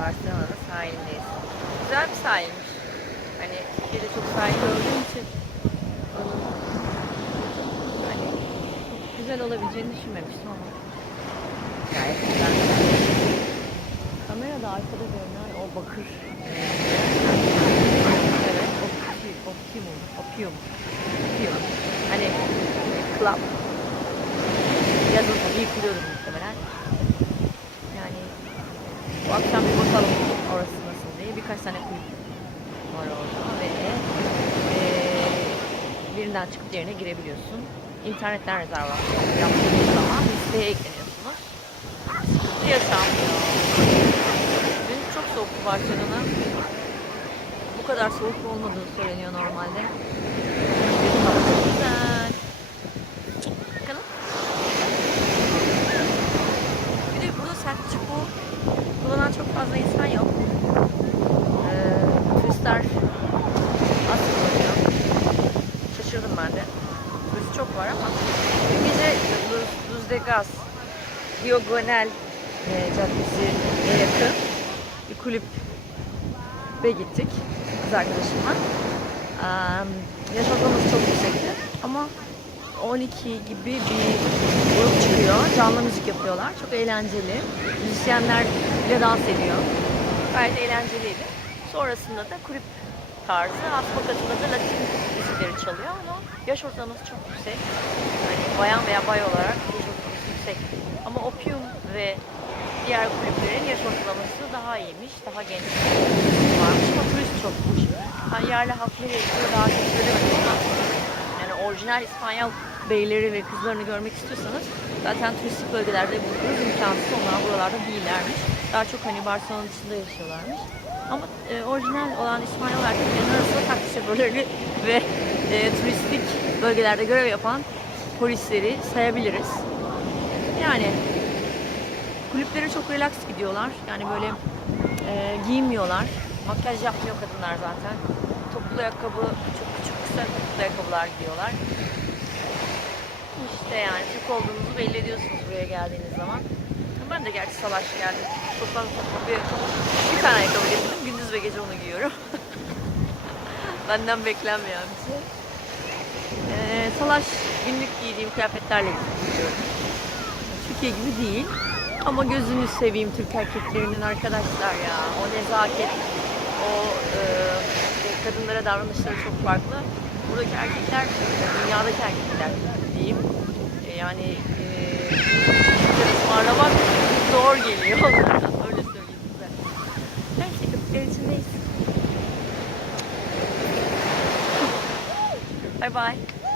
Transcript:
Barcelona'nın sahilindeyiz. Güzel bir sahilmiş. Hani Türkiye'de çok sahil gördüğüm için onun hani çok güzel olabileceğini düşünmemiştim ama gayet güzel. Kamerada arkada görünen o bakır. Evet, opti, optimum, opium, opium. Hani club. Yazılmadı, yıkılıyordu muhtemelen. Yani bu akşam bir bakalım orası nasıl diye. Birkaç tane kulüp var orada ve eee, birinden çıkıp diğerine girebiliyorsun. İnternetten rezervasyon yaptığınız zaman listeye ekleniyorsunuz. Sıkıntı yaşanmıyor. Dün çok soğuktu Barcelona. Bu kadar soğuk olmadığı söyleniyor normalde. Güzel. Bakalım. Bir de burada Selçuk'u kullanan çok fazla insan yok. Ee, turistler az kullanıyor. Şaşırdım ben de. Turist çok var ama bir gece Luz, Luz de Gaz, Diagonal e, Caddesi'ne yakın bir kulübe gittik kız arkadaşımla. Um, yaş çok yüksekti ama 12 gibi bir grup çıkıyor. Canlı müzik yapıyorlar. Çok eğlenceli. Müzisyenler bile dans ediyor. Gayet eğlenceliydi. Sonrasında da kulüp tarzı. Alt katında da Latin müzikleri çalıyor ama yaş ortalaması çok yüksek. Yani bayan veya bay olarak yaş ortalaması yüksek. Ama Opium ve diğer kulüplerin yaş ortalaması daha iyiymiş. Daha genç varmış ama turist çokmuş. Ha, yerli halk nereye gidiyor daha çok söylemedim ama yani orijinal İspanyol beyleri ve kızlarını görmek istiyorsanız zaten turistik bölgelerde bulunduğunuz imkansız. Onlar buralarda değillermiş. Daha çok hani Barcelona dışında yaşıyorlarmış. Ama e, orijinal olan İspanyol erkeklerin arasında taksi şoförleri ve e, turistik bölgelerde görev yapan polisleri sayabiliriz. Yani kulüplere çok relax gidiyorlar. Yani böyle e, giyinmiyorlar. Makyaj yapmıyor kadınlar zaten. Topuklu ayakkabı, çok küçük kısa topuklu ayakkabılar giyiyorlar. İşte yani Türk olduğunuzu belli ediyorsunuz buraya geldiğiniz zaman. Ben de gerçi salaş geldim. Topuklu bir, bir tane ayakkabı getirdim. Gündüz ve gece onu giyiyorum. Benden beklenmeyen bir şey. Ee, salaş günlük giydiğim kıyafetlerle giyiyorum. Türkiye gibi değil. Ama gözünü seveyim Türk erkeklerinin arkadaşlar ya. O nezaket, o e, kadınlara davranışları çok farklı. Buradaki erkekler, dünyadaki erkekler diyeyim. E, yani e, ısmarlamak onlara. Öyle söyleyeyim size. Neyse köpükler içindeyiz. Bye bye.